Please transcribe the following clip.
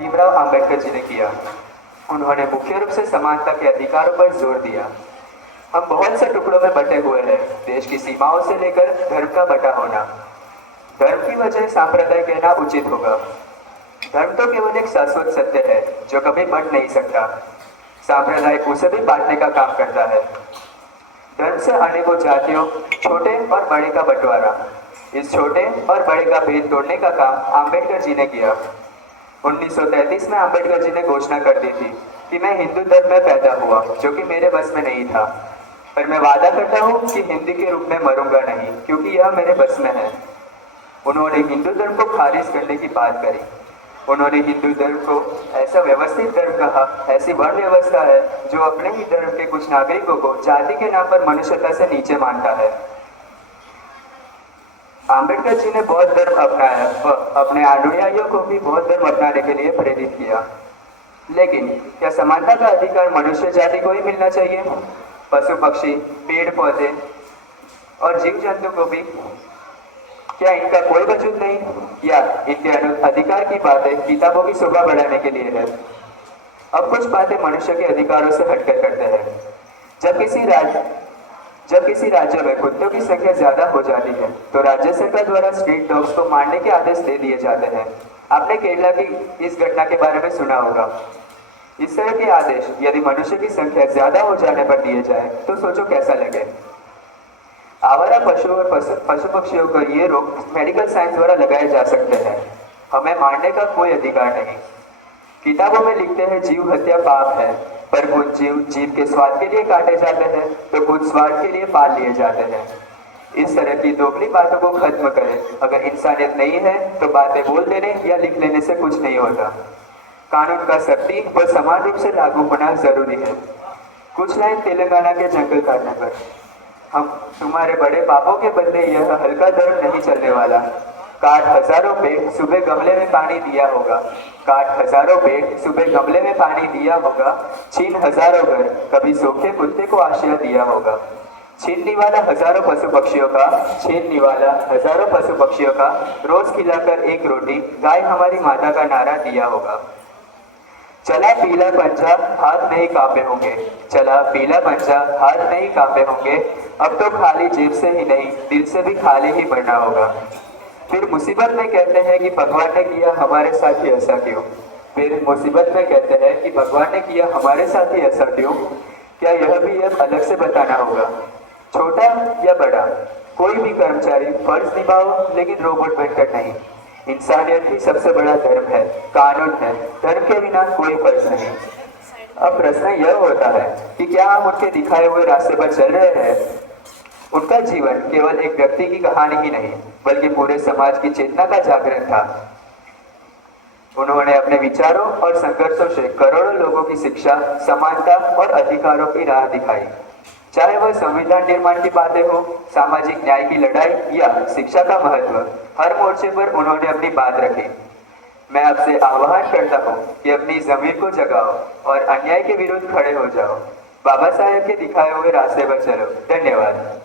भीमराव आंबेडकर जी ने किया। उन्होंने मुख्य रूप से समानता के अधिकारों पर जोर दिया। हम बहुत से टुकड़ों में बटे हुए हैं, देश की सीमाओं से लेकर धर्म का बटा होना। धर्म की वजह सांप्रदाय कहना उचित होगा। धर्म तो केवल एक शाश्वत सत्य है जो कभी बढ़ नहीं सकता। सांप्रदाय उसे भी बांटने का काम करता है। धर्म से अनेकों जातियों, छोटे और बड़े का बंटवारा, इस छोटे और बड़े का भेद तोड़ने का काम आंबेडकर जी ने किया। 1933 में आंबेडकर जी ने घोषणा कर दी थी कि मैं हिंदू धर्म में पैदा हुआ, जो कि मेरे बस में नहीं था, पर मैं वादा करता हूँ कि हिंदू के रूप में मरूंगा नहीं, क्योंकि यह मेरे बस में है। उन्होंने हिंदू धर्म को खारिज करने की बात करी। उन्होंने हिंदू धर्म को ऐसा व्यवस्थित धर्म कहा, ऐसी वर्ण व्यवस्था है जो अपने ही धर्म के कुछ नागरिकों को जाति के नाम पर मनुष्यता से नीचे मानता है। आंबेडकर जी ने बौद्ध धर्म अपनाया व अपने अनुयायियों को भी बौद्ध धर्म अपनाने के लिए प्रेरित किया। लेकिन क्या समानता का अधिकार मनुष्य जाति को ही मिलना चाहिए? पशु पक्षी, पेड़ पौधे और जीव जंतु को भी क्या इनका कोई वजूद नहीं? या इनके अधिकार की बातें किताबों की शोभा बढ़ाने के लिए है? अब कुछ बातें मनुष्य के अधिकारों से हटकर करते हैं। जब किसी राज्य में कुत्तों की संख्या ज्यादा हो जाती है तो राज्य सरकार द्वारा स्ट्रीट डॉग्स को मारने के आदेश दे दिए जाते हैं। आपने केरला की इस घटना के बारे में सुना होगा। इस तरह के आदेश यदि मनुष्य की संख्या ज्यादा हो जाने पर दिए जाए तो सोचो कैसा लगे। आवारा पशु और पशु पक्षियों को ये रोग मेडिकल साइंस द्वारा लगाए जा सकते हैं। हमें मारने का कोई अधिकार नहीं। किताबों में लिखते हैं जीव हत्या पाप है, पर कुछ जीव के स्वाद के लिए काटे जाते हैं तो कुछ स्वाद के लिए पाल लिए जाते हैं। इस तरह की दोगली बातों को खत्म करें। अगर इंसानियत नहीं है तो बातें बोल देने या लिख लेने से कुछ नहीं होता। कानून का सख्ती व समान रूप से लागू होना जरूरी है। कुछ लाइन तेलंगाना के जंगल काटने पर, हम तुम्हारे बड़े पापों के बदले यह हल्का दर्द नहीं चलने वाला। काट हजारों पेड़, सुबह गमले में पानी दिया होगा। काट हजारों पेड़, सुबह गमले में पानी दिया होगा। छीन हजारों घर, कभी सूखे कुत्ते को आश्रय दिया होगा। छीनने वाला हजारों पशु पक्षियों का, छीनने वाला हजारों पशु पक्षियों का रोज खिलाकर एक रोटी, गाय हमारी माता का नारा दिया होगा। चला पीला पंजा, हाथ नहीं कांपे होंगे। चला पीला पंजा, हाथ नहीं कांपे होंगे। अब तो खाली जेब से ही नहीं, दिल से भी खाली ही बनना होगा। फिर मुसीबत में कहते हैं कि भगवान ने किया हमारे साथ ही ऐसा क्यों? फिर मुसीबत में कहते हैं कि भगवान ने किया हमारे साथ ही ऐसा क्यों? क्या यह भी अब अलग से बताना होगा? छोटा या बड़ा, कोई भी कर्मचारी फर्ज निभाओ, लेकिन रोबोट बनकर नहीं। इंसानियत ही सबसे बड़ा धर्म है, कानून है। धर्म के बिना कोई फर्ज नहीं। अब प्रश्न यह होता है कि क्या हम उनके दिखाए हुए रास्ते पर चल रहे हैं? उनका जीवन केवल एक व्यक्ति की कहानी ही नहीं, बल्कि पूरे समाज की चेतना का जागरण था। उन्होंने अपने विचारों और संघर्षों से करोड़ों लोगों की शिक्षा, समानता और अधिकारों की राह दिखाई। चाहे वह संविधान निर्माण की बातें हो, सामाजिक न्याय की लड़ाई या शिक्षा का महत्व, हर मोर्चे पर उन्होंने अपनी बात रखी। मैं आपसे आह्वान करता हूँ कि अपनी जमीर को जगाओ और अन्याय के विरुद्ध खड़े हो जाओ। बाबा साहेब के दिखाए हुए रास्ते पर चलो। धन्यवाद।